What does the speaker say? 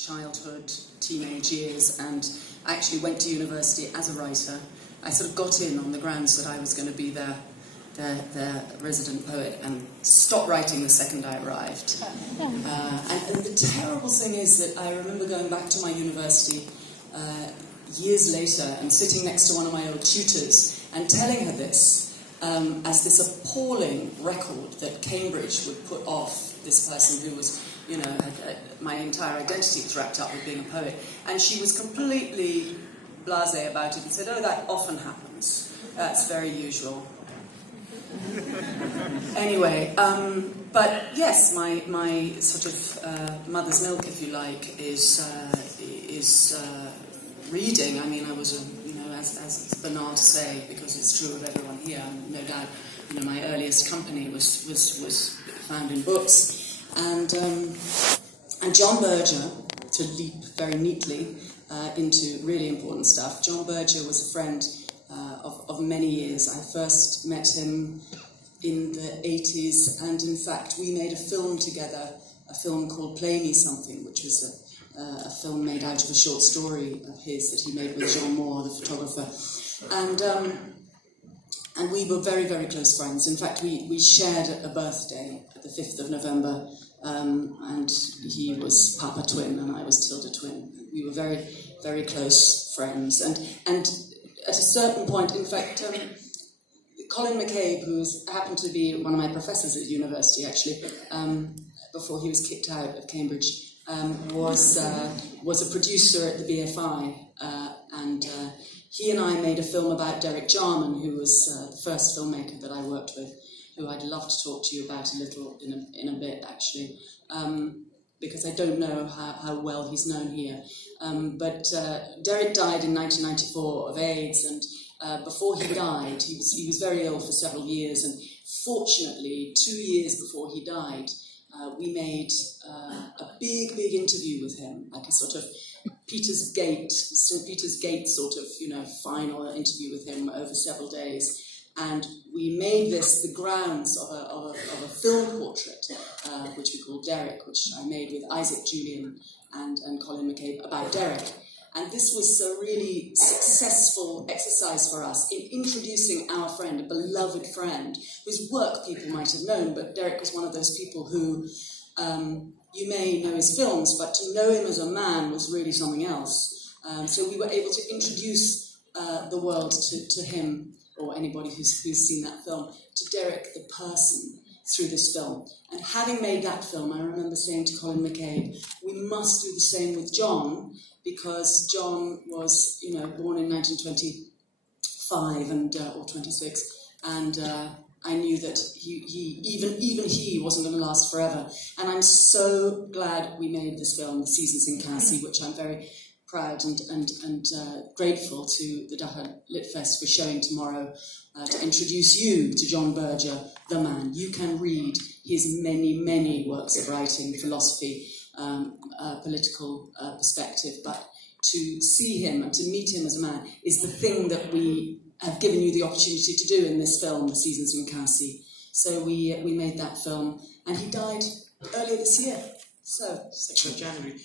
childhood, teenage years, and I actually went to university as a writer. I sort of got in on the grounds that I was going to be their resident poet and stopped writing the second I arrived. And the terrible thing is that I remember going back to my university years later and sitting next to one of my old tutors and telling her this as this appalling record that Cambridge would put off this person who was, you know, my entire identity was wrapped up with being a poet. And she was completely blasé about it and said, "Oh, that often happens. That's very usual." Anyway, but yes, my sort of mother's milk, if you like, is reading. I mean, I was as banal to say, because it's true of everyone here, no doubt, you know, my earliest company was found in books, and John Berger, to leap very neatly into really important stuff. John Berger was a friend of many years. I first met him in the 80s, and in fact we made a film together, a film called Play Me Something, which was a film made out of a short story of his that he made with Jean Moore, the photographer. And we were very, very close friends. In fact, we shared a birthday, the 5th of November, and he was Papa Twin and I was Tilda Twin. We were very, very close friends. And at a certain point, in fact, Colin McCabe, who happened to be one of my professors at university, actually, before he was kicked out of Cambridge, was a producer at the BFI, and he and I made a film about Derek Jarman, who was the first filmmaker that I worked with, who I'd love to talk to you about a little in a bit, actually, because I don't know how well he's known here. But Derek died in 1994 of AIDS, and before he died, he was very ill for several years, and fortunately, 2 years before he died, we made a big interview with him, like a sort of St. Peter's Gate sort of, you know, final interview with him over several days. And we made this the grounds of a film portrait, which we called Derek, which I made with Isaac Julian and Colin McCabe about Derek. And this was a really successful exercise for us in introducing our friend, a beloved friend, whose work people might have known, but Derek was one of those people who, you may know his films, but to know him as a man was really something else. So we were able to introduce the world to him, or anybody who's seen that film, to Derek the person through this film. And having made that film, I remember saying to Colin McCabe, we must do the same with John, because John was, you know, born in 1925 or 26, and I knew that even he wasn't going to last forever. And I'm so glad we made this film, The Seasons in Cassie, which I'm very proud and grateful to the Dhaka Lit Fest for showing tomorrow, to introduce you to John Berger, the man. You can read his many works of writing, philosophy, political perspective, but to see him and to meet him as a man is the thing that we have given you the opportunity to do in this film, The Seasons in Cassie. So we made that film, and he died earlier this year. So 6th of January.